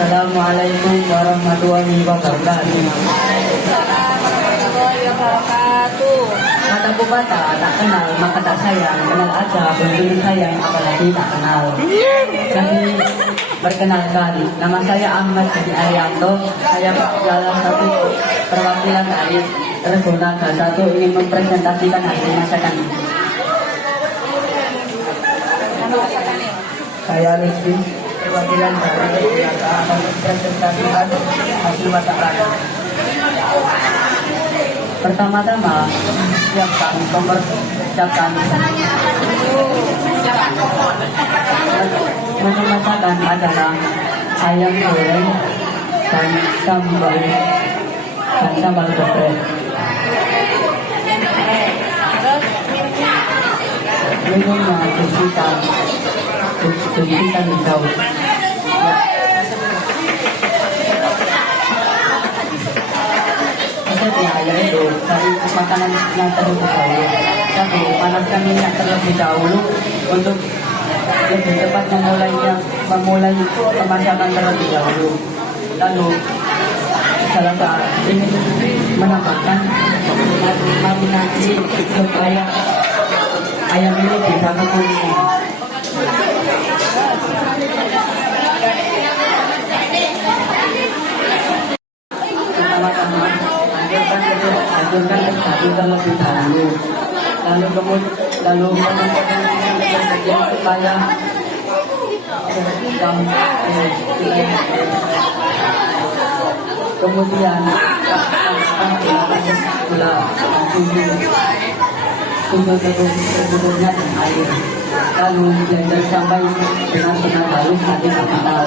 Assalamualaikum warahmatullahi wabarakatuh. Waalaikumsalam warahmatullahi wabarakatuh. Kata pepatah, tak kenal maka tak sayang, kenal aja belum sayang apalagi tak kenal. Jadi perkenalkan, nama saya Ahmad bin Arianto. Saya salah satu perwakilan dari Regonaga 1 ingin mempresentasikan hasil masakan ini. Nama masakannya? Saya Rizky, perwakilan dari Regonaga akan mempresentasikan hasil masakan. Pertama-tama, siapkan kompor, siapkan menu masakan adalah ayam goreng dan sambal geprek. Minumnya bersihkan hijau. Resepnya yaitu cari makanan yang terlebih dahulu. Satu, panaskan minyak terlebih dahulu untuk lebih cepat memulai pemasakan terlebih dahulu. Lalu selesai ingin menambahkan marinasi supaya ayam ini bisa kekuningan. Pertama-tama hancurkan es batu terlebih dahulu. Lalu menambahkan supaya kemudian gula susu sebelumnya dan air, lalu blender sampai benar-benar halus nanti kental.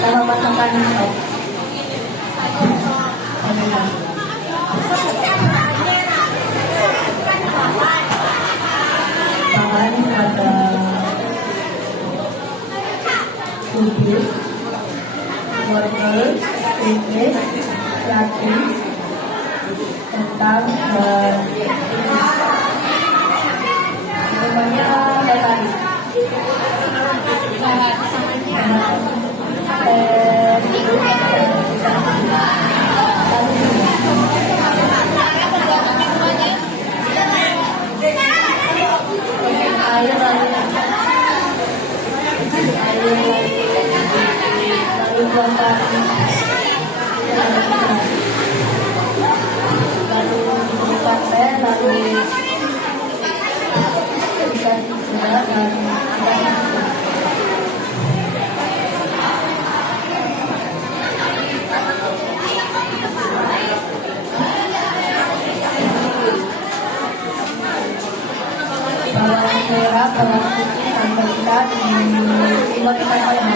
Nama masakannya? Bahan ada kubis, wortel, keripik, roti, kentang, dan semuanya tadi. Bawang merah, bawang putih, sambal ikan, timur ikan halus,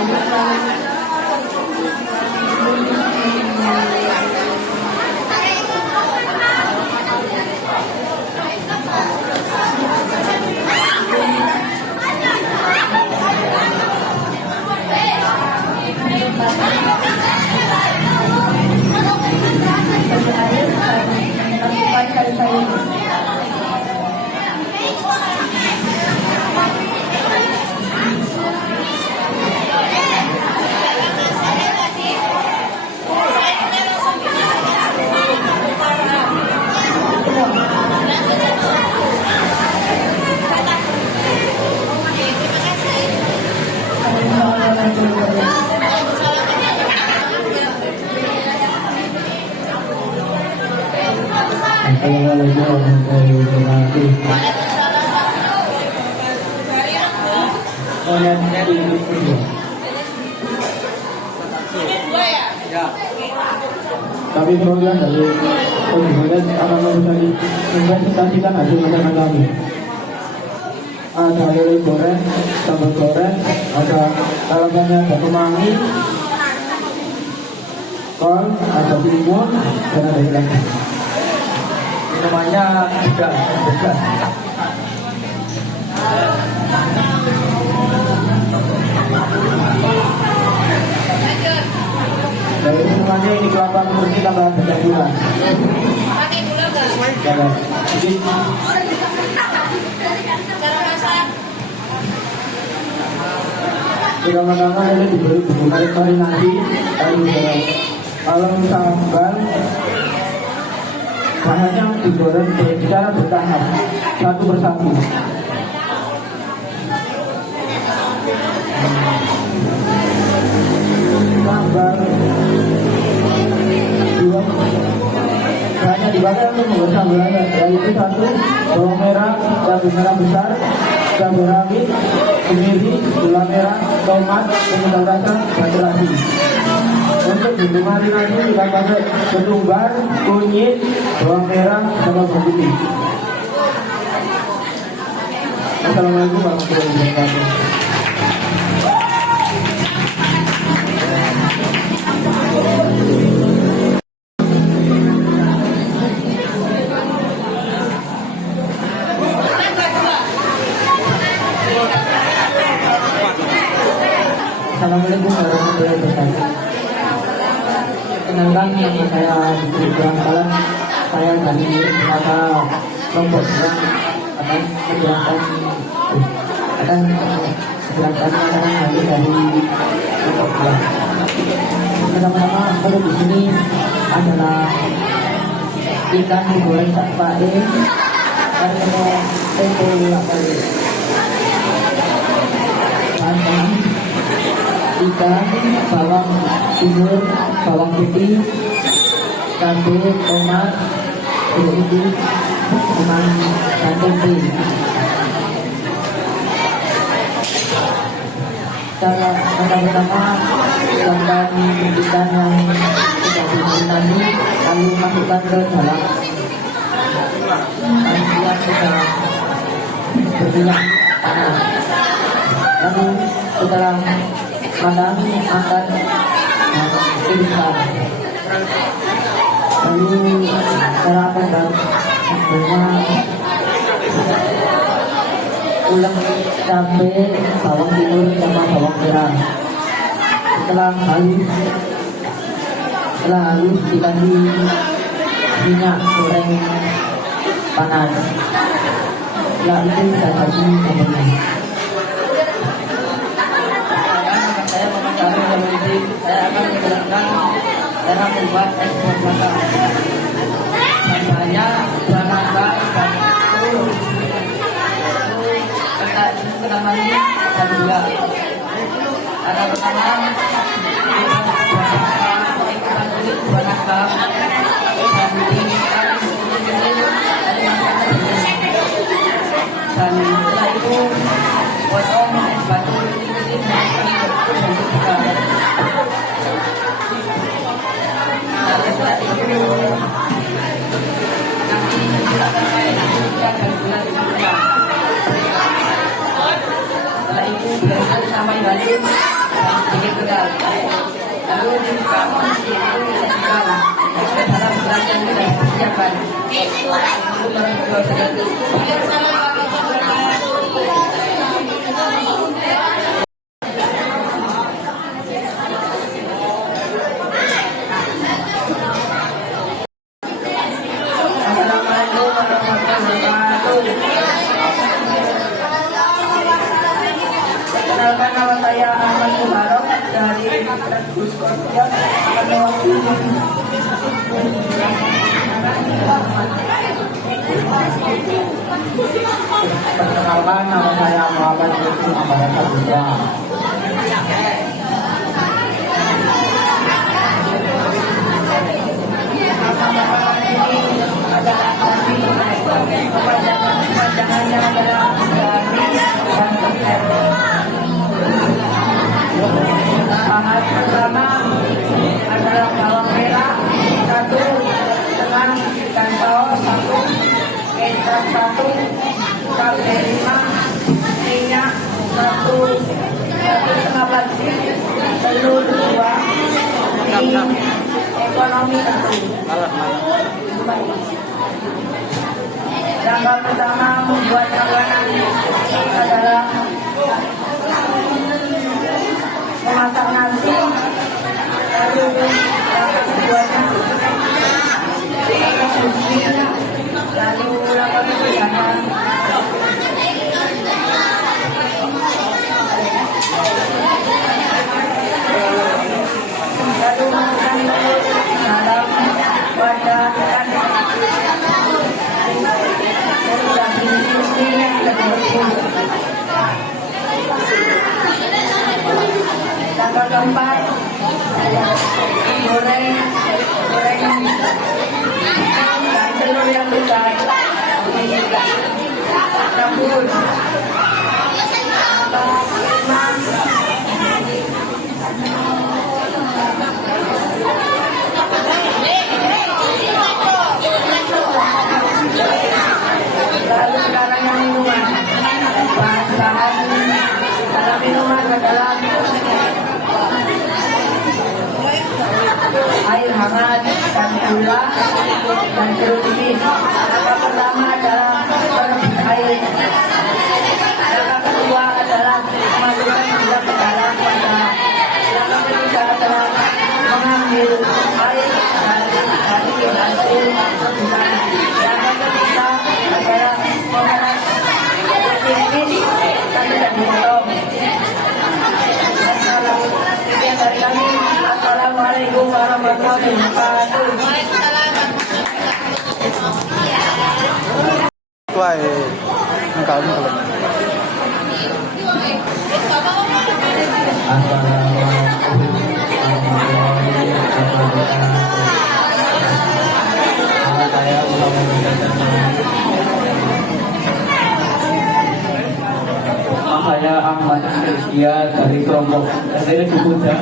Assalamualaikum warahmatullahi wabarakatuh. Kami perwakilan dari Pembangunan akan mempresentasikan hasil masakan kami. Ada lele goreng, sambal goreng, ada talapannya batu mangi, kol, ada timun, dan ada ikan. Minumannya juga besar. Dari minumannya ini kelapa murni tambah banyak gula. Pakai gula nggak? Jangan. Jadi Cara masak. pertama-tama ini diberi bumbu marinasi, lalu kalau sambal bahannya digoreng secara bertahap satu persatu. Sambal dua bahannya dibakar untuk membuat sambalnya, yaitu satu bawang merah, cabai merah besar, cabai rawit, kemiri, gula merah, tomat, penyedap rasa, dan terasi. Untuk bumbu marinasi kita pakai ketumbar, kunyit, bawang merah, sama bawang putih. Assalamualaikum warahmatullahi wabarakatuh. Assalamualaikum warahmatullahi wabarakatuh. Kenalkan, nama saya Diki Salam. Saya dari mata kelompok yang akan menjelaskan makanan hari dari kelompok dua. Pertama-tama kalau di sini adalah ikan digoreng tak pakai karena tempo balik. Ikan, bawang timur, bawang putih, cabai, tomat, gula putih, dengan dan tempe. Cara pertama siapkan ikan yang sudah diberi tadi, lalu masukkan ke dalam panci yang sudah berminyak panas. Lalu setelah matang akan diikat. Lalu cara akan dengan ulang cabai, bawang timur sama bawang merah. Setelah halus dikasih minyak goreng panas. Setelah itu kita kasih sambalnya. Saya akan menjelaskan cara membuat es buah mata. Bahannya buah nangka, ikan pertamanya dan gula. Ada pertama ikan kulit buah nangka dan dan setelah itu potong batu kecil dan juga setelah itu nanti kita pakai ikan dan gula juga. Setelah itu blender sampai halus dan sedikit pedas. Lalu dibuka disajikan ke dalam gelas yang sudah disiapkan. Assalamualaikum warahmatullahi wabarakatuh. Perkenalkan, nama saya Ahmad Muharram dari Gus Korpion akan mewakili. Perkenalkan, nama saya Muhammad Yusuf Abdullah Sabudha. Pemandangannya adalah dari dan konsep. Bahan pertama adalah bawang merah 1 dengan ikan paus 1, kecap 1, cabai 5, minyak 1,5 telur 2, mie ekonomi tentu. Langkah pertama membuat makanan adalah memasak nasi, lalu langkah keduanya sushi, lalu langkah ketiganya lalu masukkan dalam wadah dan langkah keempat goreng dan telur yang besar campur. Lalu sekarang yang minuman. Bahan-bahan dalam minuman adalah air hangat dan gula dan jeruk nipis. Langkah pertama adalah merebus air. Langkah kedua adalah memasukkan gula ke dalam wadah. Langkah ketiga adalah mengambil air dari hasil rebusan. Langkah ketiga adalah memeras tipis dan tidak dipotong. Sekian dari kami. Assalamualaikum warahmatullahi wabarakatuh. Tuai, engkau kalau. Saya Ahmad Kristia dari kelompok dari Kukuda.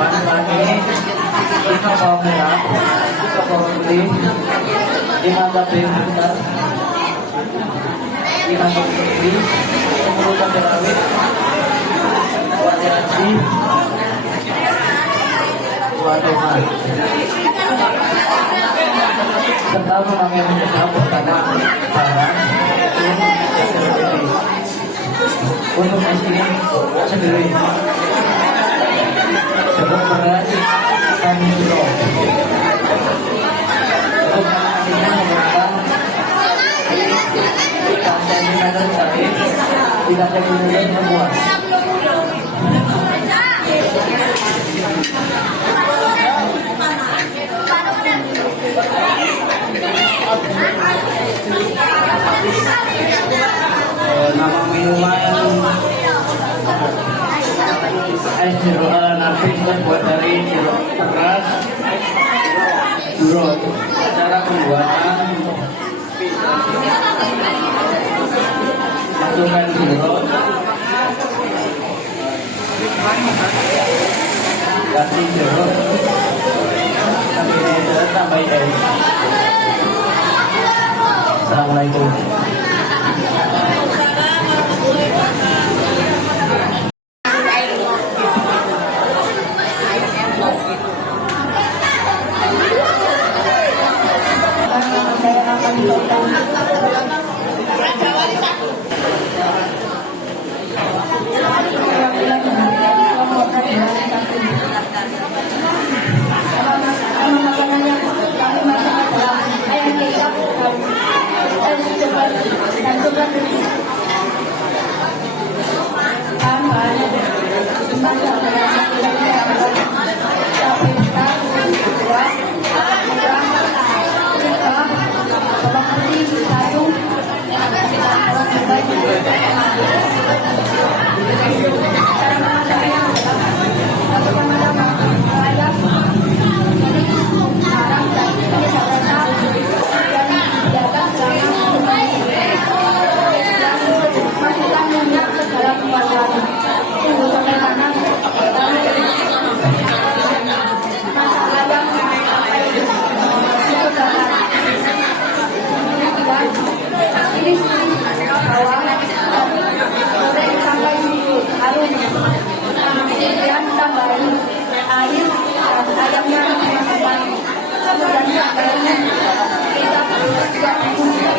Bahan-bahan ini 5 bawang merah, 3 bawang putih, 5 cabai besar, 5 bawang putih, 10 cabai rawit, 2 terasi, 2 tomat, serta memakai minyak pertama barang untuk es krim sendiri. Jeruk beras dan jeruk. Untuk mengatasinya menggunakan 3 cm jari, 3 cm membuat. Nama minuman es jeruk nafis terbuat dari jeruk beras, jeruk. Cara pembuatan: masukkan jeruk, kasih jeruk, tambah es. Assalamualaikum. Masukkan minyak ke dalam wadah. Tunggu sampai panas. air dan ayamnya dimasukkan dan sambalnya kita kemudian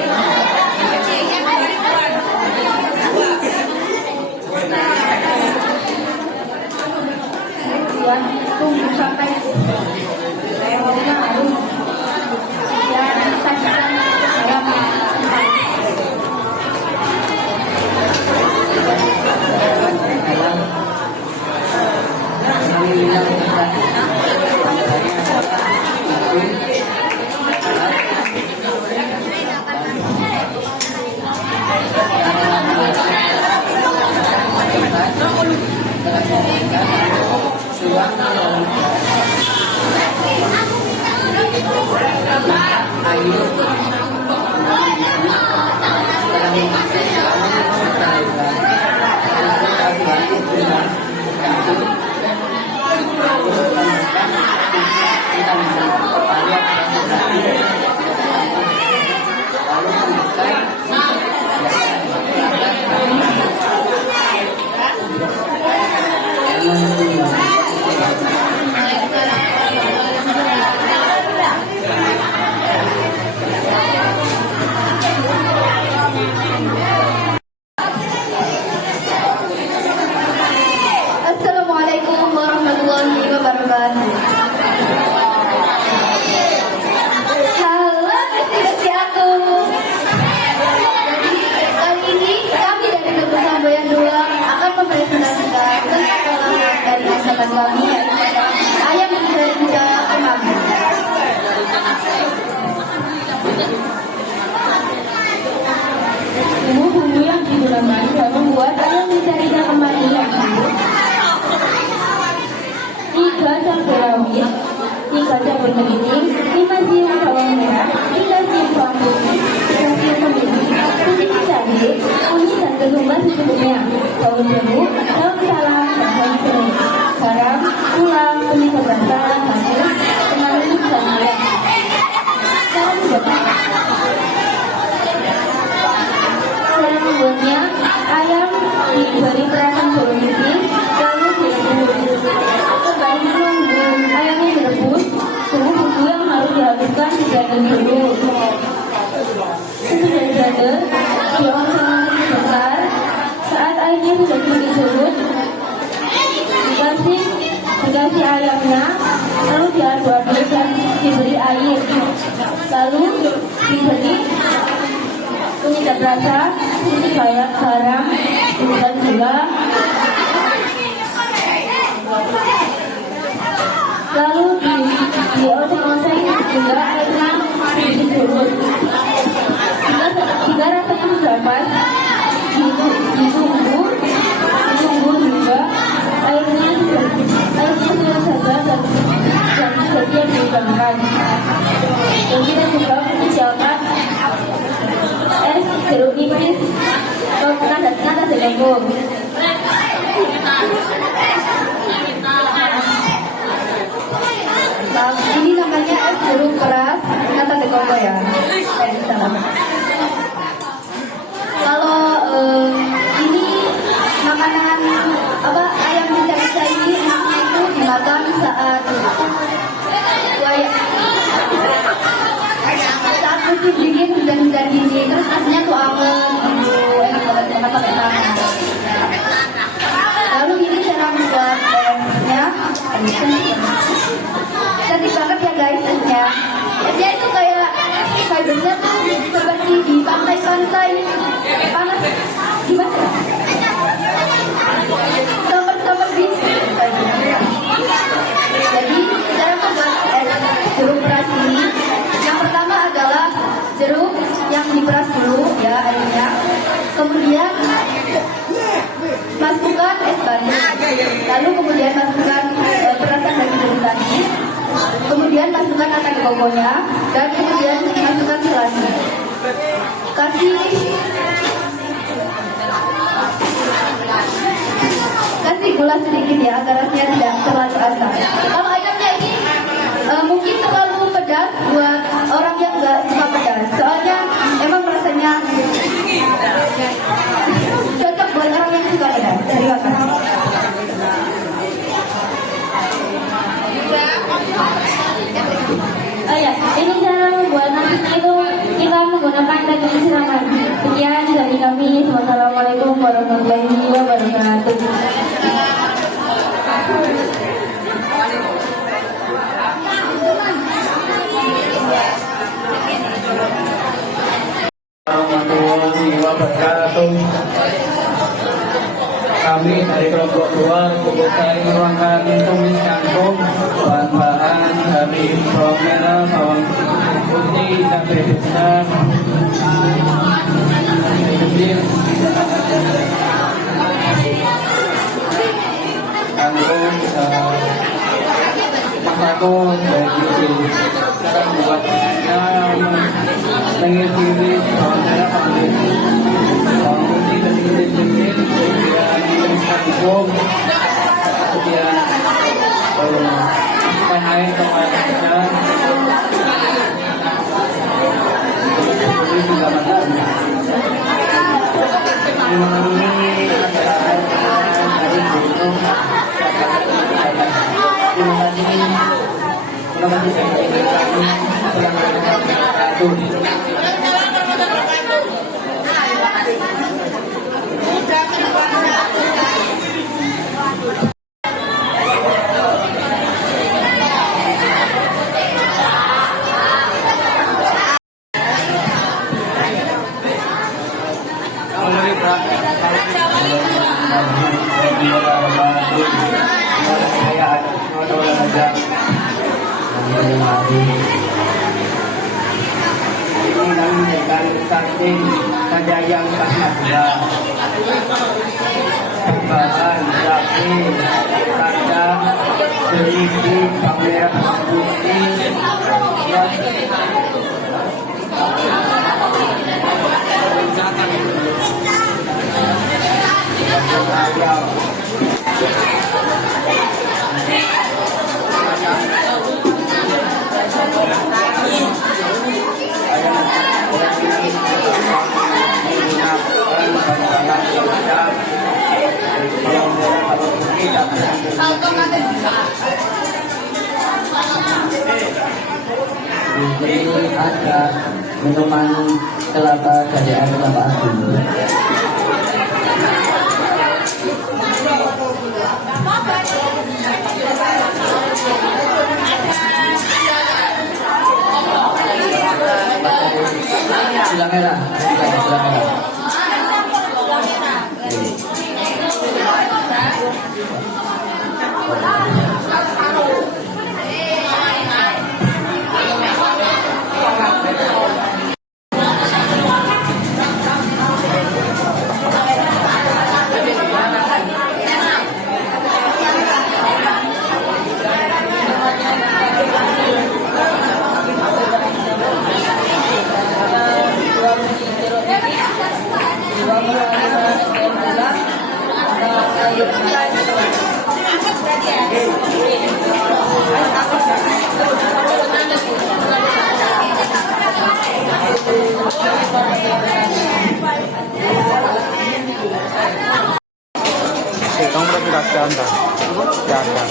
tunggu sampai baunya harum dan sajikan dalam tempat. Assalamualaikum warahmatullahi wabarakatuh. Halo besti aku. Jadi kali ini kami dari Teguh Samboyan 2 akan mempresentasikan tentang olahan dari masakan kami ayam gija kemang. Bumbu-bumbu yang digunakan dalam membuat ayam gija kemang ini 3 cabai rawit, 3 cabai kepiting, 5 siung bawang merah, 3 siung bawang putih, 3 siung kemiri, sedikit cabai, kunyit dan ketumbar secukupnya, daun jeruk, daun salam, dan daun serai, garam, gula, penyedap rasa, batu, kenalin dan lem. Cara membuatnya, ayam diberi perasan bawang putih, lalu direbus. Sebaik menunggu ayamnya direbus, tunggu bumbu yang harus dihabiskan diaduk dulu. Sesudah diaduk, diolah sebentar. Saat airnya sudah sedikit surut, dikasih ayamnya, lalu diaduk-aduk dan diberi air. Lalu diberi penyedap rasa, seperti garam, dan gula. Lalu dioseng-oseng hingga airnya sedikit surut. Jika rasanya sudah pas, ditunggu hingga airnya sudah saja dan siap dihidangkan. Dan kita juga menyiapkan es jeruk nipis, nata de leche. Ini namanya es jeruk keras nata de coco ya. Kalau ini makanan ayam gija ini enaknya itu dimakan saat musim dingin, hujan-hujan gini, terus rasanya tuh anget gitu, enak banget dimakan pakai tangan. Lalu ini cara membuat esnya, cantik banget ya guys esnya. Esnya itu kayak fibernya tuh seperti di pantai-pantai panas, gimana? Summer beach. Jadi cara membuat es jeruk keras ini, yang pertama adalah jeruk yang diperas dulu ya airnya, kemudian masukkan es batu, lalu kemudian masukkan perasan dari jeruk tadi, kemudian masukkan nata de coconya, dan kemudian masukkan selasi. Kasih gula sedikit ya agar rasanya tidak terlalu asam. Kalau ayamnya ini mungkin terlalu pedas buat orang yang nggak suka pedas, soalnya emang rasanya cocok buat orang yang suka pedas. Terima kasih. Amin. Wassalamualaikum warahmatullahi wabarakatuh. Warahmatullahi wabarakatuh. Kami dari kelompok 2 membuka ruangan tulis kangkung bahan-bahan dari bawang merah, bawang putih, cabai besar, kecil, kangkung, satu dan kecil. Cara membuatnya mengisi bawang merah, bawang putih dan kecil-kecil, kemudian kangkung, kemudian masukkan air ke wajannya, terus juga makan. Ini adalah dari gunung. Terima kasih ini dengan saking kejayaan Kasabla, bahan sapi, kacang, sedikit kamera putih, Di sini ada minuman kelapa dari air kelapa asin. Gula merah, gula merah. Kamu berarti rasakan tak? Rasakan.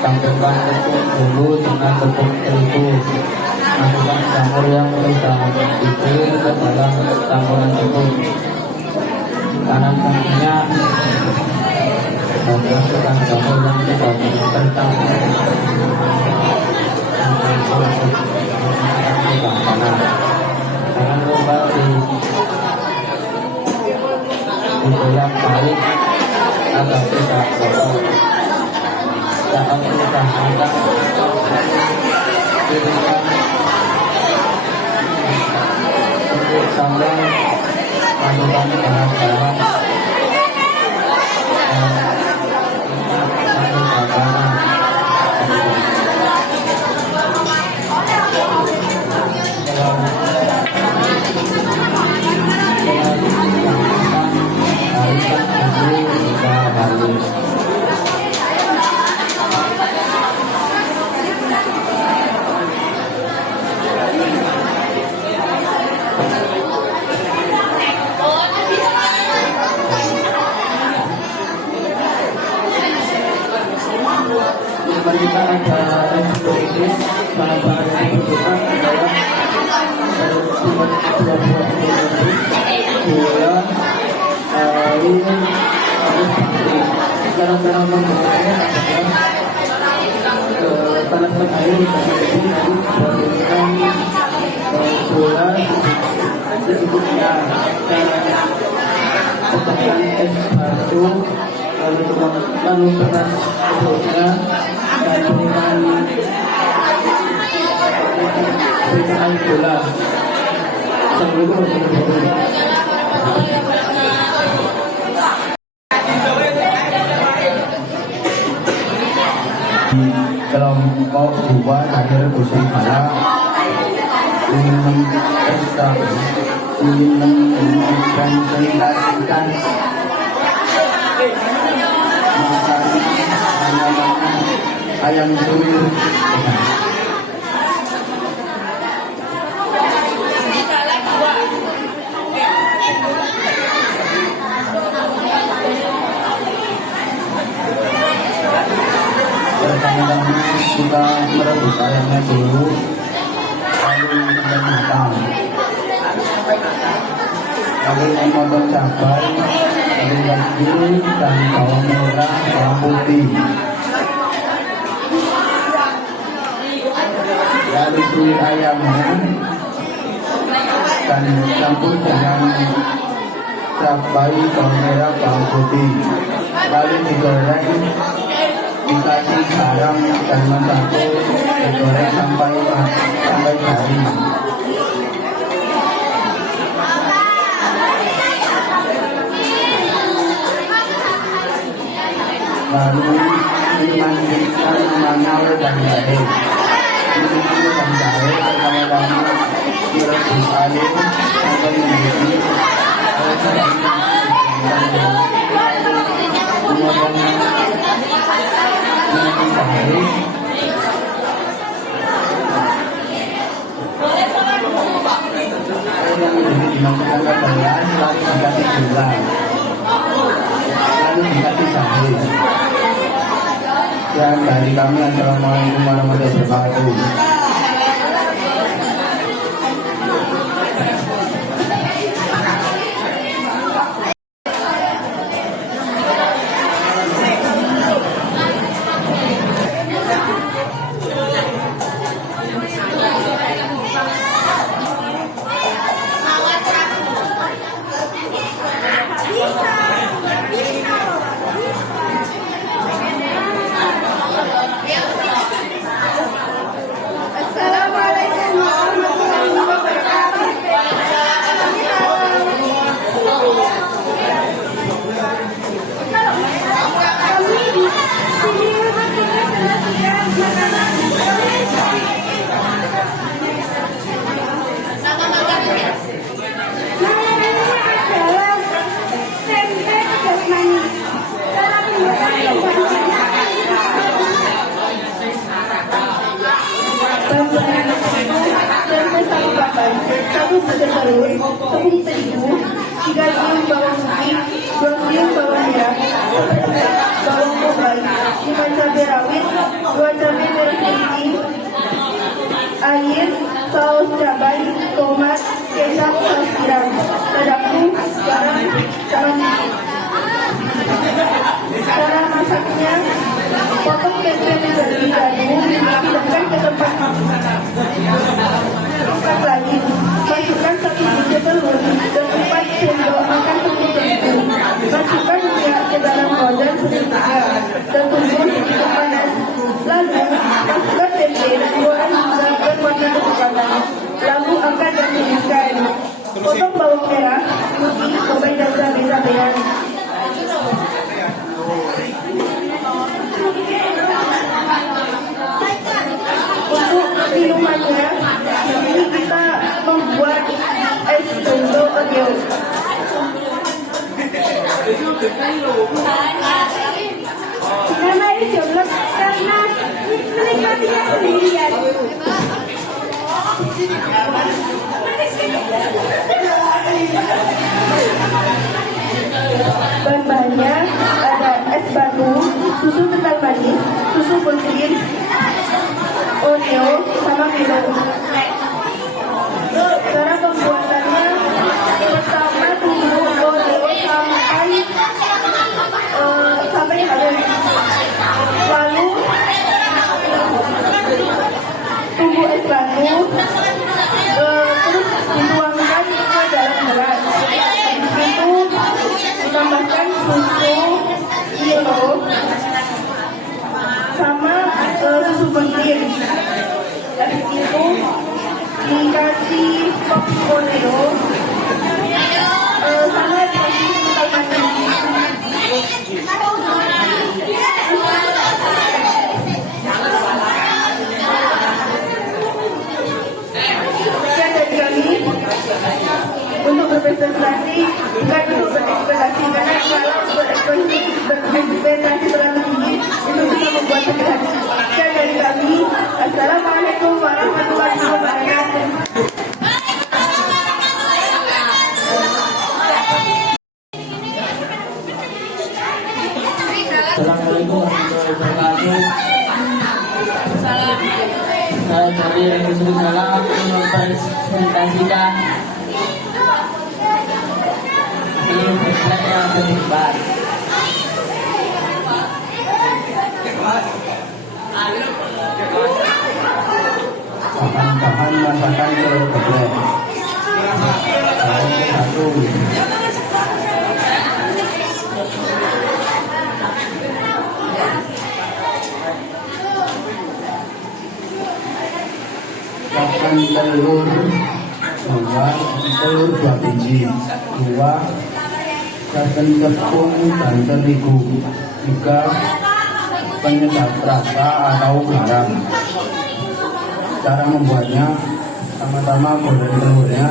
Tambahkan tepung bumbu dengan tepung terigu. Masukkan jamur yang sudah digiling ke dalam campuran tepung. Panaskan minyak dan masukkan jamur yang sudah dikeringkan. Jangan lupa atau perusahaan diberikan untuk sambil melakukan bahan-bahan kita ada eksklusif bahan-bahan yang dibutuhkan adalah dua buah gula, air, terus putih. Cara-cara membuatnya adalah panaskan air nanti buatkan gula secukupnya dan tekan es batu lalu peras perutnya dan berikan air gula sambil kelompok dua hadir bersama malam minum pesta minum dan mengatakan ayam suwir pertama-tama kita merebus ayamnya dulu lalu kemudian matang lalu memotong cabai lalu lagi dan bawang merah bawang putih lalu suwir ayamnya dan campur dengan cabai bawang merah bawang putih lalu digoreng dikasih garam dan mentega digoreng sampai garing lalu dimandikan mangau dan jahe pertama-tama direbus air sampai mendidih dimasukkan ke gelas lalu dikasih gula lalu dikasih jahe. Dan dari kami assalamualaikum warahmatullahi wabarakatuh. Assalamualaikum warahmatullahi wabarakatuh. Kami di sini menyaksikan makanan adalah tempe khas manis. Cara pembuatan tempe satu papan, 1 butir telur, tepung terigu, 3 siung bawang putih, 2 siung bawang merah, 1 bawang bombay, 5 cabai rawit, 2 cabai merah keriting, air, saus cabai, tomat, kecap, saus tiram, ladaku, garam, sama cara masaknya, potong tempe menjadi dadu, pindahkan ke tempat lain. Masukkan 1 butir telur dan 4 sendok makan tepung terigu. Masukkan minyak ke dalam wajan seketika dan tunggu hingga panas Nama ini jomblo karena menikmatinya sendirian. Bahan-bahannya ada es batu, susu kental manis, susu putih, Oreo, sama Milo. Cara pembuatannya pertama tunggu Oreo sampai halus. Lalu tunggu es batu, terus dituangkan ke dalam gelas. Habis itu ditambahkan susu Milo sama susu pentil. Habis itu dikasih pop Oreo sama dikasih kental manis. Sekian dari kami untuk berpresentasi, bukan untuk berekspektasi, karena kalau berekspektasi terlalu tinggi itu bisa membuat sakit hati. Sekian dari kami. Assalamualaikum warahmatullahi wabarakatuh. Assalamualaikum warahmatullahi wabarakatuh. Saya dari Revolusi Salam mempresentasikan film Flash yang terlibat. Bahan-bahan masakan telur geprek. Satu. Makan telur dua biji, dua santan tepung dan terigu, tiga penyedap rasa atau garam. Cara membuatnya, pertama-tama goreng telurnya,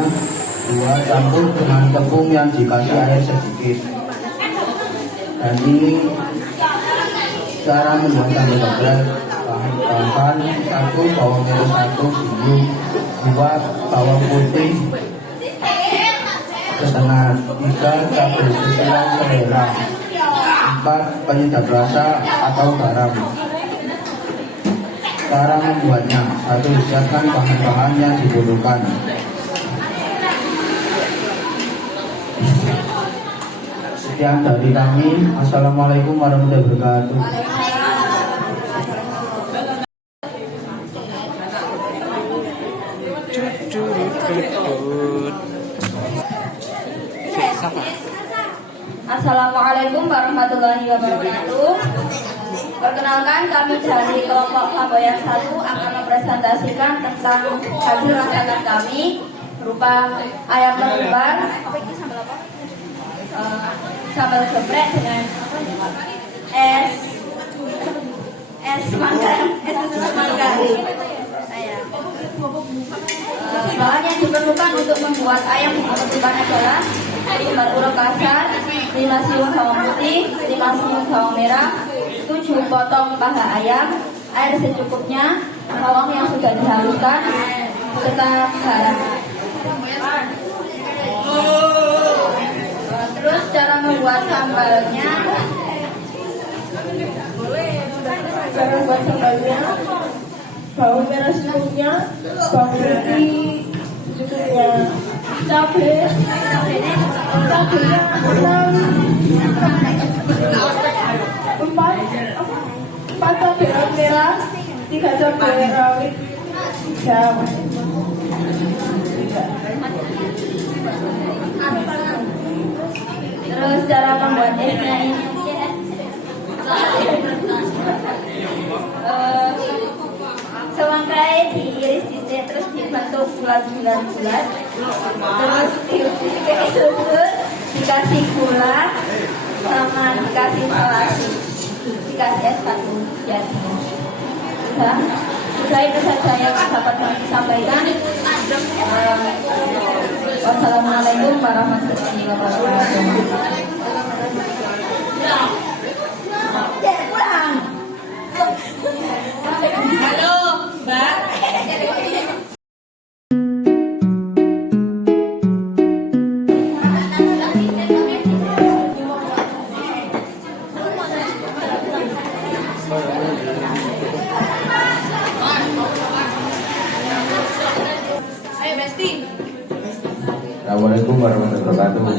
dua campur dengan tepung yang dikasih air sedikit. Dan ini cara membuat sambal geprek. Bahan satu bawang merah, satu bumbu, dua bawang putih setengah, tiga cabai sesuai selera, empat penyedap rasa atau garam. Cara membuatnya, satu siapkan bahan-bahan yang dibutuhkan. Sekian dari kami. Assalamualaikum warahmatullahi wabarakatuh. Assalamualaikum warahmatullahi wabarakatuh. Perkenalkan, kami dari kelompok Flamboyan 1 akan mempresentasikan tentang hasil masakan kami berupa ayam lembar, sambal geprek dengan es mangga. Bahan yang diperlukan untuk membuat ayam diperlukan adalah lembar urap kasar, 5 siung bawang putih, 5 siung bawang merah, 7 potong paha ayam, air secukupnya, bawang yang sudah dihaluskan, serta garam. Terus cara membuat sambalnya. Cara buat sambalnya, bawang merah secukupnya, bawang putih secukupnya, cabenya 4 cabai rawit merah, 3 cabai rawit hijau. Terus cara membuat esnya ini, semangkai diiris terus dibentuk bulat-bulat, terus disusun, dikasih gula sama dikasih selasi, dikasih es batu jadi. Sudah itu saja yang dapat kami sampaikan. Wassalamualaikum warahmatullahi wabarakatuh. Pulang. Halo, Mbak. Ayo, Besti. Assalamualaikum warahmatullahi wabarakatuh.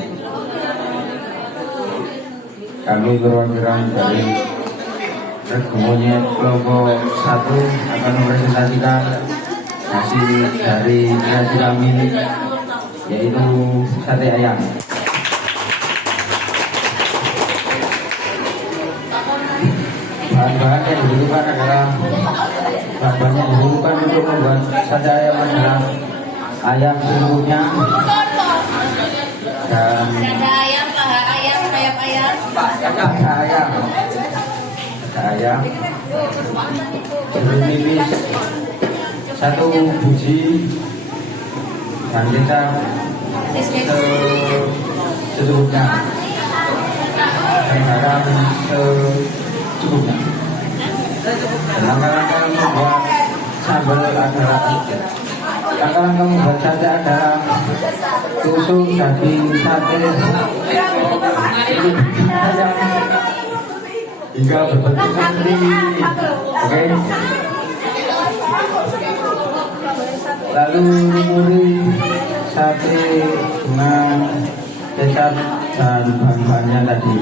Kami perwakilan dari Monyet kelompok 1 akan mempresentasikan hasil dari kreasi kami, yaitu sate ayam. Bahan-bahan yang dibutuhkan adalah untuk membuat sate ayam adalah ayam seluruhnya dan Dada ayam, paha ayam, sayap ayam. ayam jeruk nipis 1 biji dan kecap secukupnya dan garam secukupnya. Langkah-langkah membuat sambal adalah langkah-langkah membuat sate adalah tusuk daging sate hingga berbentuk seperti ini. Oke. Lalu lumuri sate dengan kecap dan bahan-bahannya tadi.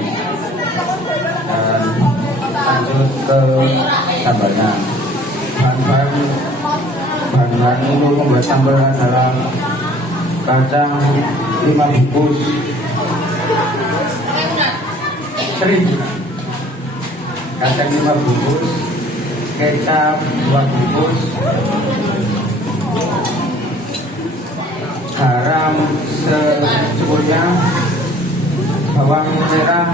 Dan lanjut ke sambalnya. Bahan-bahan untuk membuat sambal adalah kacang 5 bungkus, kacang 5 bungkus, kecap 2 bungkus, garam secukupnya, bawang merah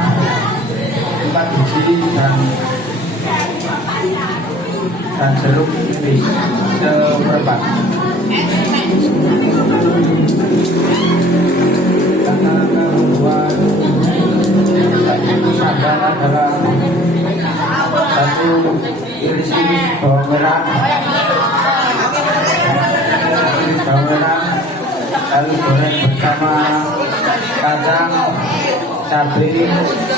4 biji dan jeruk nipis seperempat. Langkah-langkah membuat sambal adalah 1 iris-iris bawang merah, lalu goreng bersama kacang, cabai,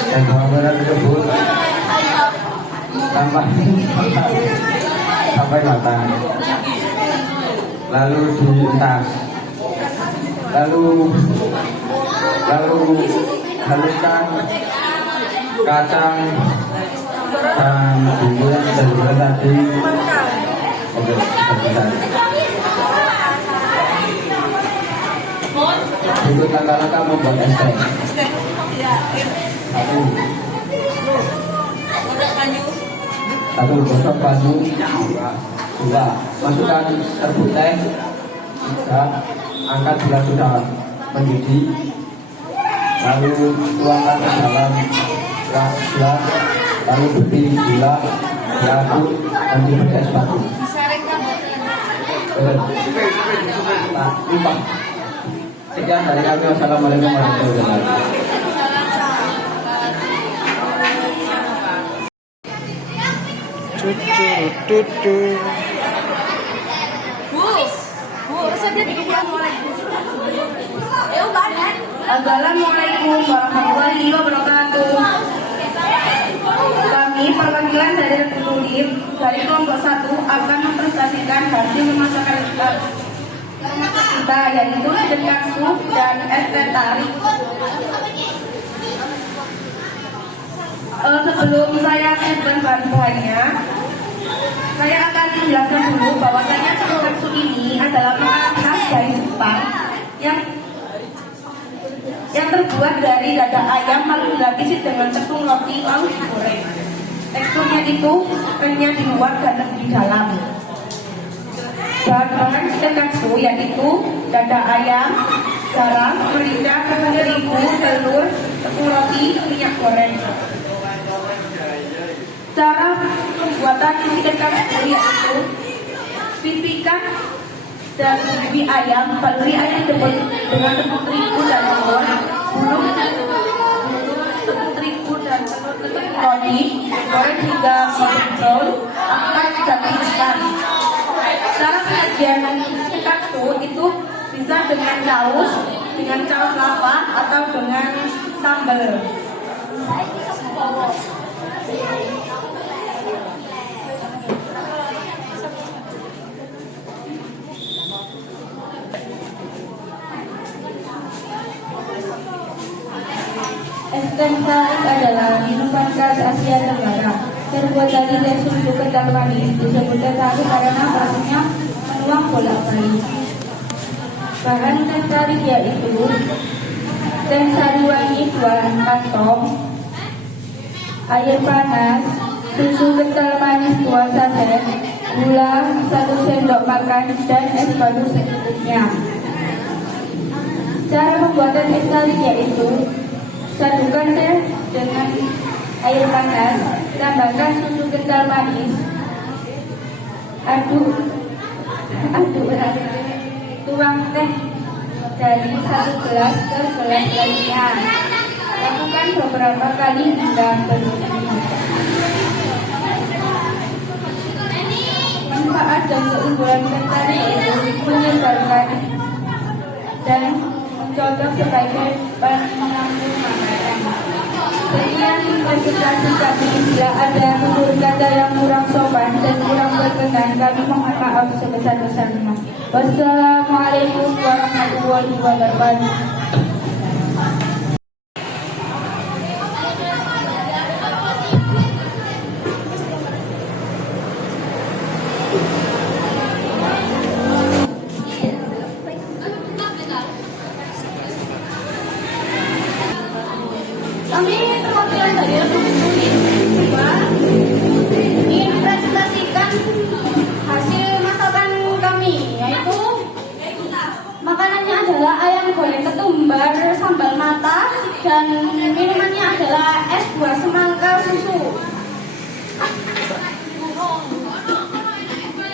dan bawang merah tersebut sampai matang. Lalu diintas, lalu haluskan kacang dan bumbu yang sudah dibuat tadi. Oke, selesai. Berikut langkah-langkah membuat es teh. 1 gosok baju, 2 masukkan serbuk teh, 3 angkat bila sudah mendidih, lalu tuangkan ke dalam gelas, lalu beri gula, diaduk dan diberi es batu. Nah, lupa. Sekian dari kami. Wassalamualaikum warahmatullahi wabarakatuh. Assalamualaikum warahmatullahi wabarakatuh. Kami perwakilan dari Republik dari kelompok 1 akan mempresentasikan hasil masakan kita, yaitu dekat sup dan es teh tarik. Sebelum saya sebutkan bahan-bahannya, saya akan menjelaskan dulu bahwasanya tonkatsu ini adalah makanan khas dari Jepang yang terbuat dari dada ayam lalu dilapisi dengan tepung roti lalu digoreng. Teksturnya itu renyah di luar dan lembut di dalam. Bahan-bahan tonkatsu yaitu dada ayam, garam, merica, tepung terigu, telur, tepung roti, minyak goreng. Cara pembuatan tonkatsu yaitu pipihkan dan bumbui ayam, baluri ayam dengan tepung terigu dan telur, bulung tepung terigu dan telur roti, goreng hingga golden brown, angkat dan tiriskan. Cara penyajian shinkatsu itu bisa dengan saus lava atau dengan sambal. Es teh tarik adalah minuman khas Asia Tenggara. Terbuat dari teh susu kental manis, disebut teh tarik karena rasanya menuang bolak-balik. Bahan teh tarik yaitu teh sari wangi 2 kantong, air panas, susu kental manis 2 saset, gula 1 sendok makan, dan es batu secukupnya. Cara pembuatan es tarik yaitu sadukan teh dengan air panas, tambahkan susu kental manis, aduk tuang teh dari 1 gelas ke gelas lainnya. Lakukan beberapa kali hingga berfungsi. Manfaat dan keunggulan teh tarik itu menyegarkan dan cocok sebagai pengambil makanan. Sekian presentasi kami. Bila ada tutur kata yang kurang sopan dan kurang berkenan, kami mohon maaf sebesar-besarnya. Wassalamualaikum warahmatullahi wabarakatuh. Kami perwakilan dari Republik Indonesia ingin mempresentasikan hasil masakan kami, yaitu makanannya adalah ayam goreng ketumbar sambal mata dan minumannya adalah es buah semangka susu.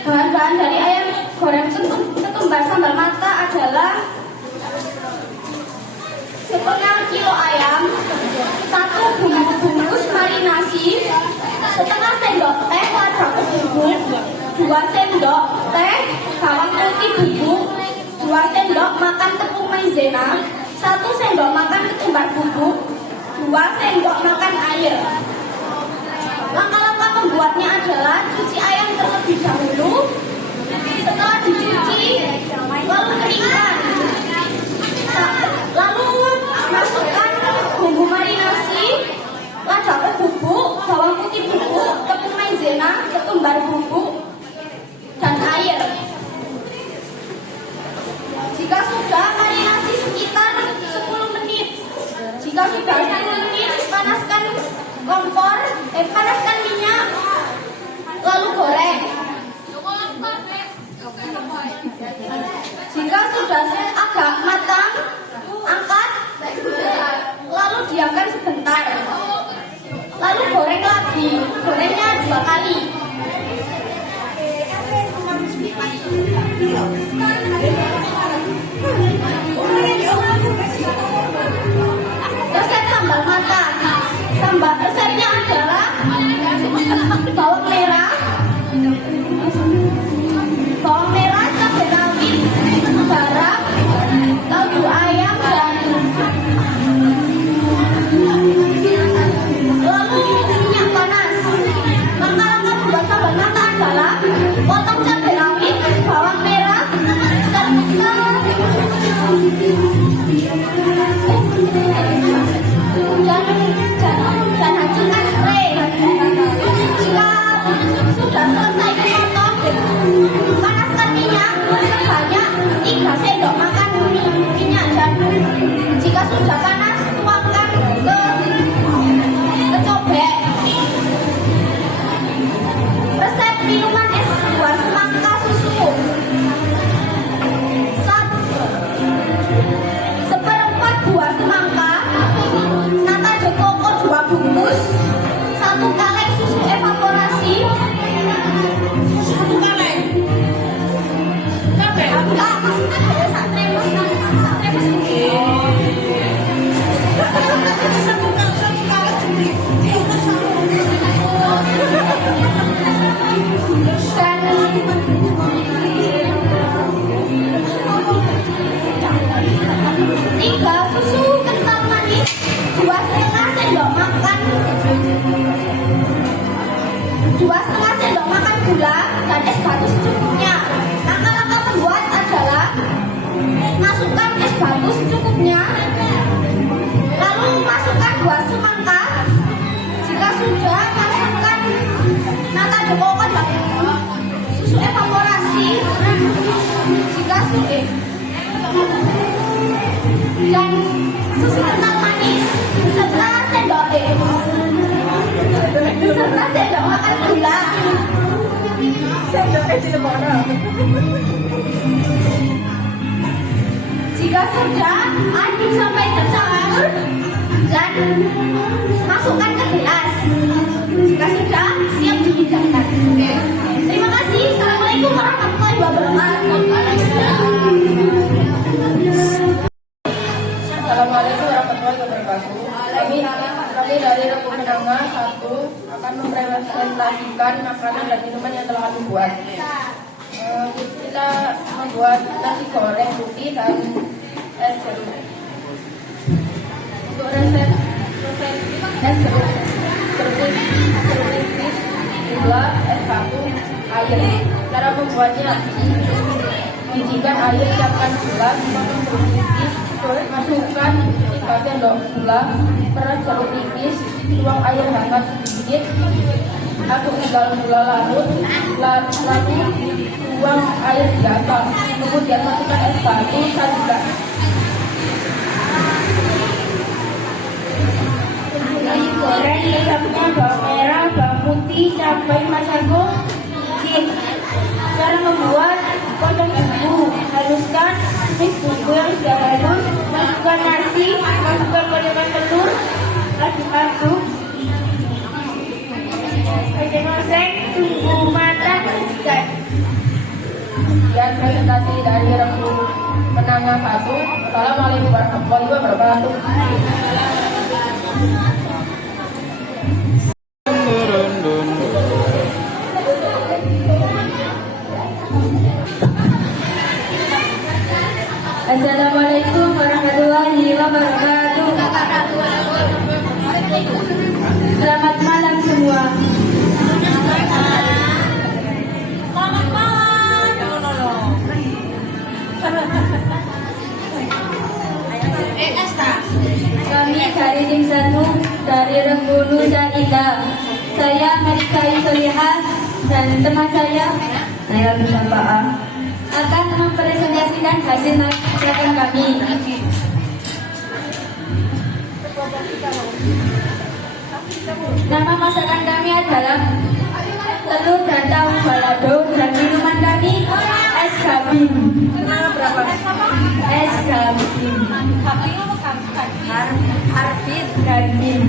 Bahan-bahan dari ayam goreng ketumbar sambal mata adalah setengah kilo ayam, 1 bungkus marinasi, setengah sendok teh lada bubuk, 2 sendok teh bawang putih bubuk, 2 sendok makan tepung maizena, 1 sendok makan ketumbar bubuk, 2 sendok makan air. Langkah-langkah pembuatnya adalah cuci ayam terlebih dahulu. Setelah dicuci, lalu keringkan. Lalu masukkan bumbu marinasi, lada bubuk, bawang putih bubuk, tepung maizena, ketumbar bubuk, dan air. Jika sudah, marinasi sekitar 10 menit. Jika sudah 10 menit, panaskan kompor, panaskan minyak, lalu goreng. Jika sudah agak matang, angkat, lalu diamkan sebentar. Lalu goreng lagi, gorengnya 2 kali. Resep sambal mata. Resepnya adalah bawang merah, cabai rawit, garam, kaldu ayam, dan lalu minyak panas. Langkah-langkah sendok makan gula dan es batu secukupnya. Langkah-langkah membuat adalah masukkan es batu secukupnya, lalu masukkan 2 semangka. Jika sudah, masukkan nata de coco dan susu evaporasi. Jika sudah, dan susu kental manis serta sendok makan gula. Jika sudah, aduk sampai tercampur dan masukkan ke gelas. Jika sudah, siap dihidangkan. Terima kasih. Assalamualaikum warahmatullahi wabarakatuh. Assalamualaikum warahmatullahi wabarakatuh. Kami dari Regu Menengah 1 akan mempresentasikan makanan dan minuman yang telah kami buat. Kita membuat nasi goreng putih dan es jeruk. Untuk resep es jeruk nipis, gula, es batu, air. Cara membuatnya: bijikan air, siapkan gula, potong jeruk nipis, masukkan 3 sendok gula, peras jeruk nipis, tuang air hangat sedikit, aduk hingga gula larut, lalu tuang air di atas, kemudian masukkan es batu, sajikan. Nasi goreng resepnya bawang merah, bawang putih, cabai masako, cara membuat: potong bumbu, haluskan, mix bumbu yang sudah halus, masukkan nasi, masukkan potongan telur, aduk-aduk, oseng, tunggu matang, dan presentasi dari Regu Menengah 1. Assalamualaikum warahmatullahi wabarakatuh. Assalamualaikum warahmatullahi wabarakatuh. Selamat malam semua. Kami dari tim 1 dari Regu Nusa Indah. Saya Melika Solihah dan teman saya Bersamaan akan mempresentasikan hasil masakan kami. Nama masakan kami adalah telur dan tahu balado, dan minuman kami es gabin. Es gabin. Gabin.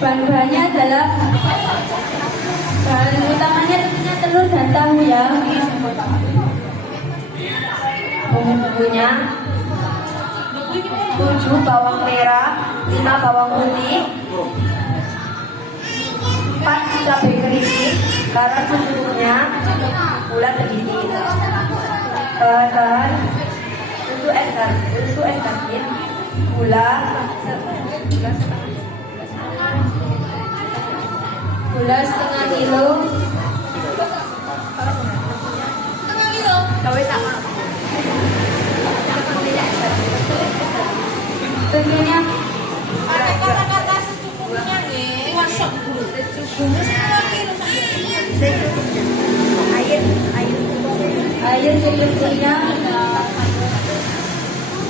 Bahan-bahannya adalah, bahan utamanya tentunya telur dan tahu ya. Bumbu-bumbunya 7 bawang merah, 5 bawang putih, 4 cabai keriting, garam secukupnya, gula sedikit. Bahan-bahan untuk es gabin, gula setengah kilo, tentunya Kata-kata secukupnya nih. Masuk dulu. air secukupnya,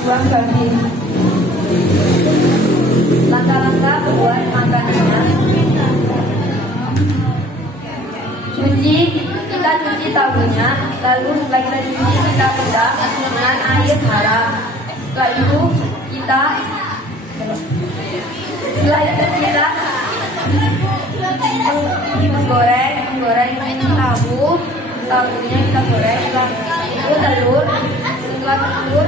buang gabin. Langkah-langkah buat makanannya: kita cuci tahunya, lalu setelah kita cuci kita rendam dengan air garam. Setelah itu kita menggoreng tahunya kita goreng. Setelah itu setelah telur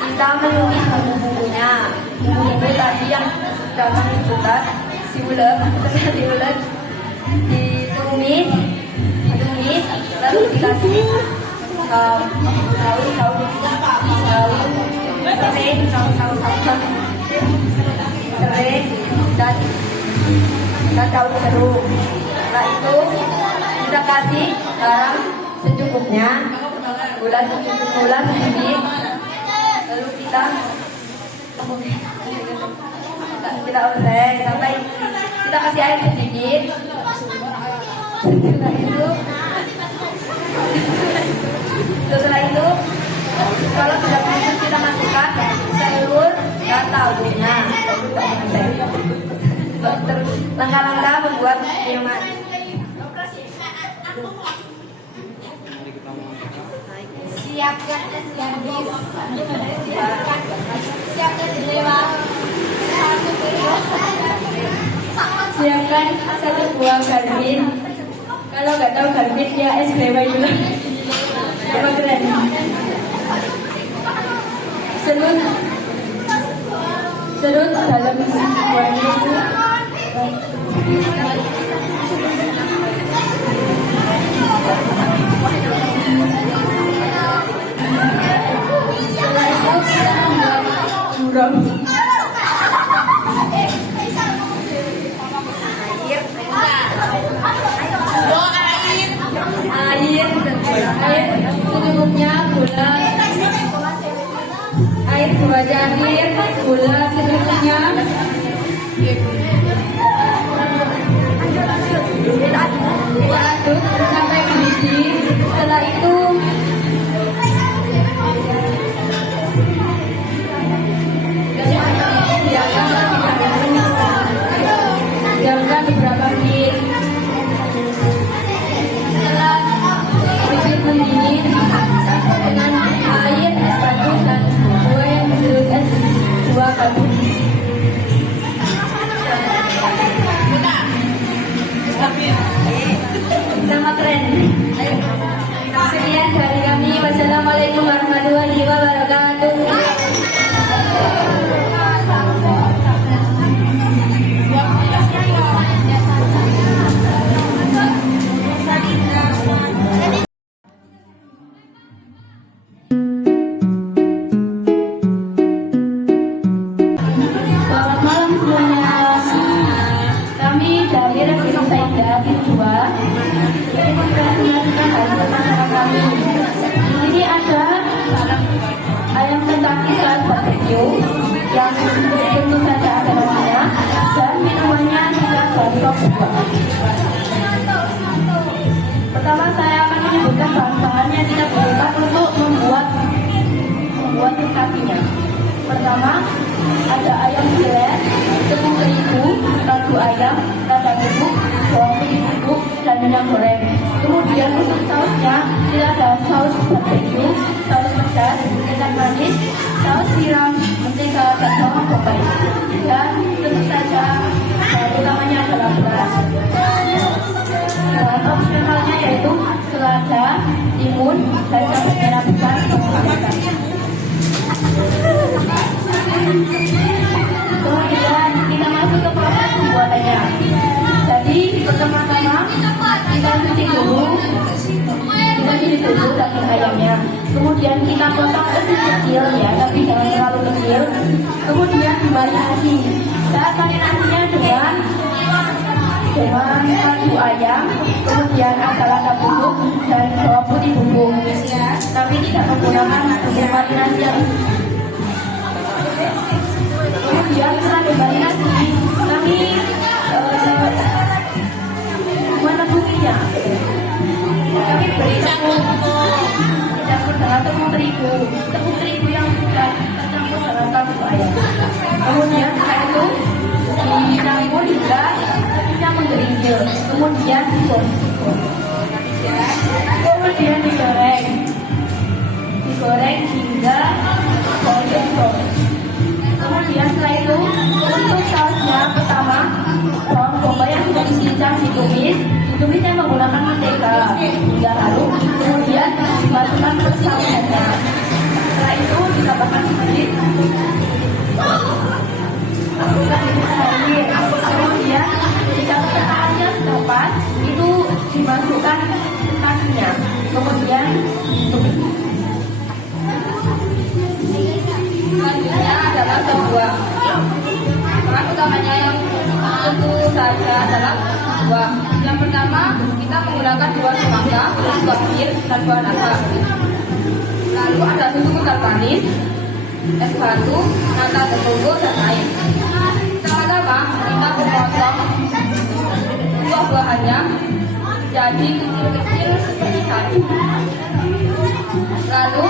kita menumis bumbu-bumbunya. Bumbu tadi yang sudah kami putar diulek, setelah diulek ditumis, lalu dikasih daun serai, dan daun jeruk. Setelah itu kita kasih garam secukupnya, gula sedikit, lalu kita oseng sampai kita kasih air sedikit. Setelah itu kalau sudah kusut kita masukkan telur dan tahunya. Terus langkah-langkah membuat minuman. Siapkan es gandis. Siapkan lewat 1 kilo. Siapkan 1 buah garbin. Kalau nggak tahu garbin ya es lewa itu. Coba keren. Serut dalam buahnya itu. Setelah itu kita membuat jurang. Air secukupnya, air 2 cangkir, gula secukupnya. Kita aduk sampai mendidih. Setelah itu diamkan beberapa menit. Setelah bibit mendidih dengan air, es batu dan buah yang digerus es buah batu. Nama keren. Sekian dari kami. Wassalamualaikum warahmatullahi wabarakatuh. Selamat malam semuanya. Kami dari Rekrut Saida Pinjua ingin mempresentasikan hasil masakan kami. Di sini ada ayam kentucky khas barbecue yang tentu saja ada namanya dan minumannya tidak batok buah. Pertama saya akan menyebutkan bahan-bahan yang kita butuhkan untuk membuat kentucky-nya. Pertama, ada ayam geles, tepung terigu, kaldu ayam, lada bubuk, bawang putih bubuk, dan minyak goreng. Kemudian untuk sausnya, kita ada saus barbecue, saus pedas, kecap manis, saus tiram, mentega, dan bawang bombay. Dan tentu saja bahan utamanya adalah beras. Bahan opsionalnya yaitu selada, timun, dan cabai merah besar, kemudian kita masuk ke proses pembuatannya. Jadi pertama-tama kita cuci dulu daging ayamnya. Kemudian kita potong kecil-kecil ya, tapi jangan terlalu kecil. Kemudian dimarinasi. Kita marinasinya dengan kaldu ayam, kemudian ada lada bubuk dan bawang putih bubuk. Kami tidak menggunakan bumbu marinasi yang kemudian setelah dimarinasi kami menebukinya. Kami beri dicampur dengan tepung terigu yang sudah tercampur dengan kaldu ayam. Kemudian setelah itu dicampur hingga bisa menggerinjil. Kemudian digoreng hingga golden brown. Kemudian setelah itu untuk sausnya pertama bawang bombay yang sudah dicincang ditumisnya menggunakan mentega hingga halus, kemudian dimasukkan ke sausnya. Setelah itu ditambahkan sedikit air, kemudian jika kekentalannya sudah pas itu dimasukkan kentucky-nya, kemudian selanjutnya adalah sebuah tentu saja adalah dua. Yang pertama, kita menggunakan dua semangka, dua pir, dan dua nangka. Lalu ada susu kental manis, es batu, nata tertumbuk, dan air. Pertama-tama kita memotong buah-buahannya jadi kecil-kecil seperti tadi. Lalu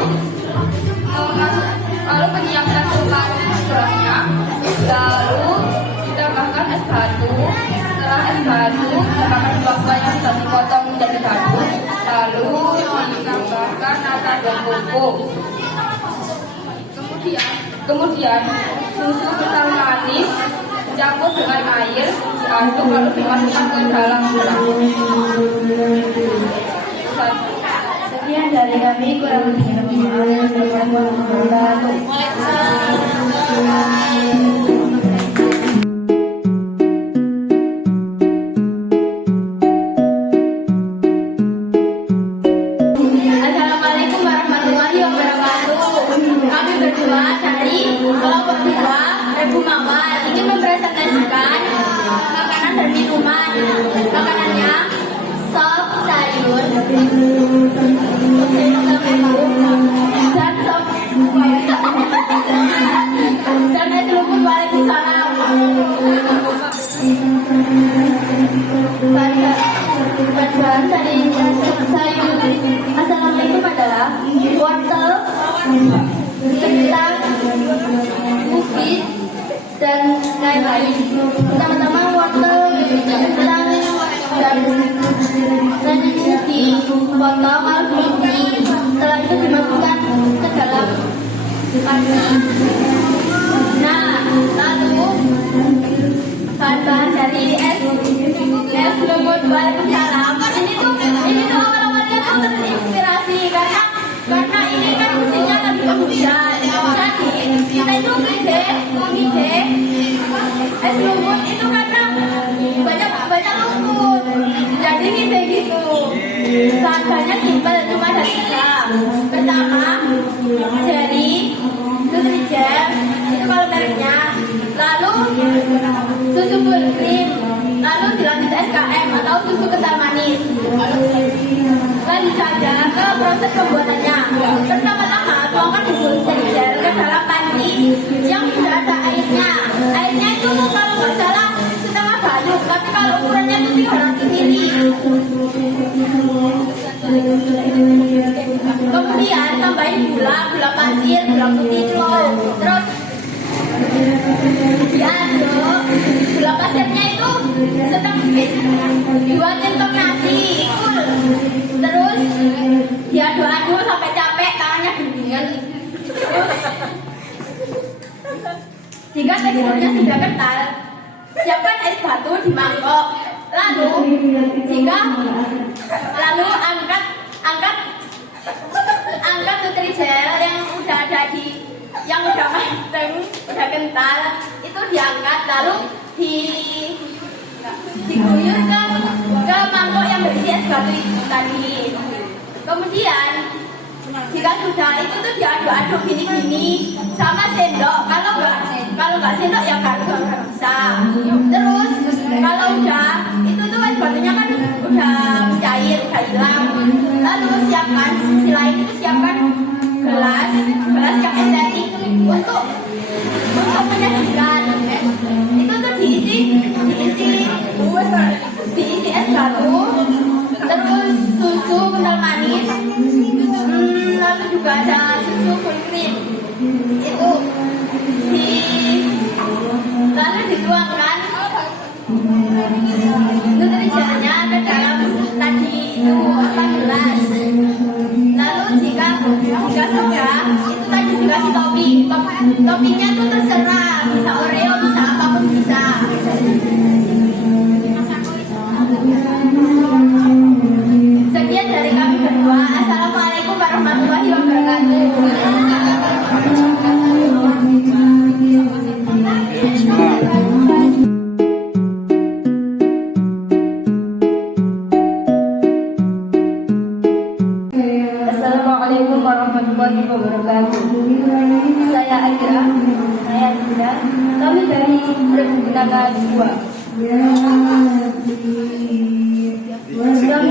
menyiapkan gelasnya. Lalu ditambahkan es batu. Setelah es batu, tambahkan buah-buah yang sudah dipotong menjadi batu. Lalu ditambahkan nata dan bubuk. Kemudian susu kental manis dicampur dengan air, diaduk lalu dimasukkan ke dalam gelas. Sekian dari kami, kurang lebihnya mohon Assalamualaikum warahmatullahi wabarakatuh. Kami berdua dari kelompok 2 Rebu Mawar ingin mempresentasikan makanan dan minuman. Makanannya sop sayur dan sop dan es luput. Waalaikumsalam. Bahan dari sayur Assalamualaikum adalah wortel, kentang, kubis, dan lain-lain. Pertama-tama wortel, kentang, dan ini dipotong lalu diisi. Setelah itu dimasukkan ke dalam panci. Nah, lalu bahan-bahan dari es lumut. Waalaikumsalam. Ini tuh awal-awalnya tuh terinspirasi karena ini kan musimnya lagi hujan. Jadi kita itu ngide es lumut itu karena banyak lumut. Jadi ngide gitu. Bahan-bahannya simpel, cuma ada 3. Pertama, jerry, Nutrijel, itu kalau mereknya. Lalu susu full cream, lalu dilanjut SKM atau susu kental manis. Lanjut saja ke proses pembuatannya. Pertama-tama tuangkan susu Nutrijel ke dalam panci yang sudah ada airnya. Airnya itu kalau nggak salah setengah banyuk, tapi kalau ukurannya itu 300 ml. Kemudian tambahin gula pasir, gula putih itu. Terus diaduk. Gula pasirnya itu setengah 2 centong nasi. Terus diaduk-aduk sampai capek, tangannya gendingan. Terus jika teksturnya sudah kental, siapkan es batu di mangkok. Lalu angkat Nutrijel yang udah ada yang udah mateng, udah kental, itu diangkat lalu diguyur ke mangkok yang berisi es batu itu tadi. Kemudian jika sudah itu tuh diaduk-aduk gini-gini sama sendok. Kalau nggak sendok ya garpu juga bisa. Terus kalau udah itu tuh es batunya kan udah cair, udah hilang. Lalu siapkan sisi lain itu siapkan gelas yang estetik untuk menyajikan. Itu tuh diisi es batu, terus susu kental manis, lalu juga ada susu full cream. Itu lalu dituangkan Nutrijelnya ke dalam tadi itu gelas. Lalu jika sudah itu tadi dikasih topping. Toppingnya tuh terserah, bisa Oreo, bisa apapun bisa. Sekian dari kami berdua. Assalamualaikum warahmatullahi wabarakatuh. Assalamualaikum warahmatullahi wabarakatuh. Saya Aira. Kami dari Rebu Naga 2. Kami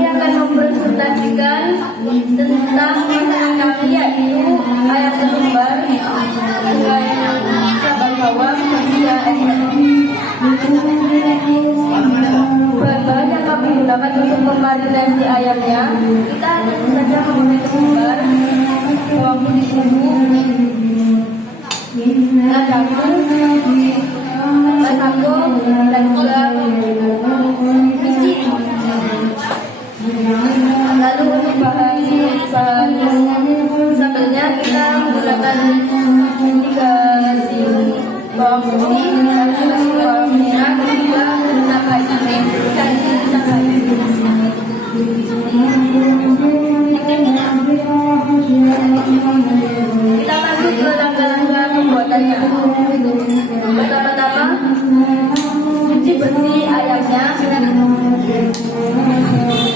akan mempresentasikan tentang pasangan kami, yaitu ayat kembar dengan cabang bawang dan bahan-bahan yang kami gunakan untuk memarinasi ayamnya. Kita hanya saja menggunakan kembar, bawang putih bubuk, ladaku, basako, dan juga micin. Lalu untuk bahan sambelnya kita menggunakan 3 siung bawang putih dan 1 siung bawang merah dan juga cabai dan cabai. Kita masuk ke langkah-langkah pembuatannya. Pertama-tama cuci bersih ayamnya.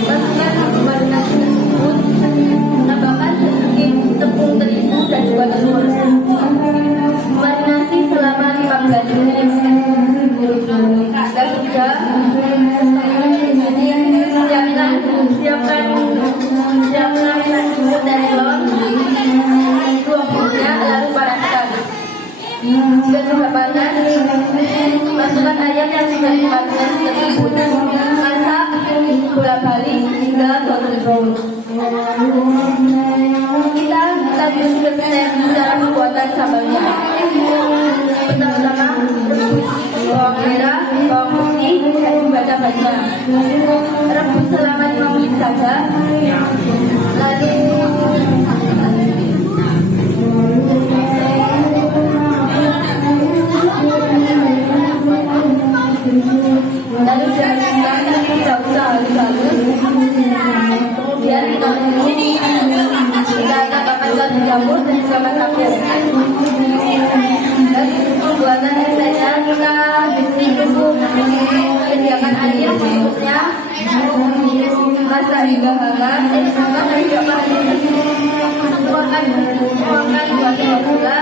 Masukkan marinasi tersebut, tambahkan sedikit tepung terigu dan juga telur. Marinasi selama 15 menit. Dan sudah siapkan bumbu terelon, tuangnya lalu panaskan. Jika sudah panas, masukkan ayam yang sudah dimarinasi tersebut. Masak bolak-balik hingga berbaur. Kita tadi sudah step cara pembuatan sambalnya. Pertama-tama rebus bawang merah, bawang putih, dan juga cabainya. Rebus selama 5 menit saja. Lalu dihaluskan daun halus-halus. Kemudian kita tambahkan kaldu jamur dan juga masako. Dan pembuatan esnya kita sediakan air secukupnya, masak hingga hangat. Sama dan juga tuangkan 2 sendok gula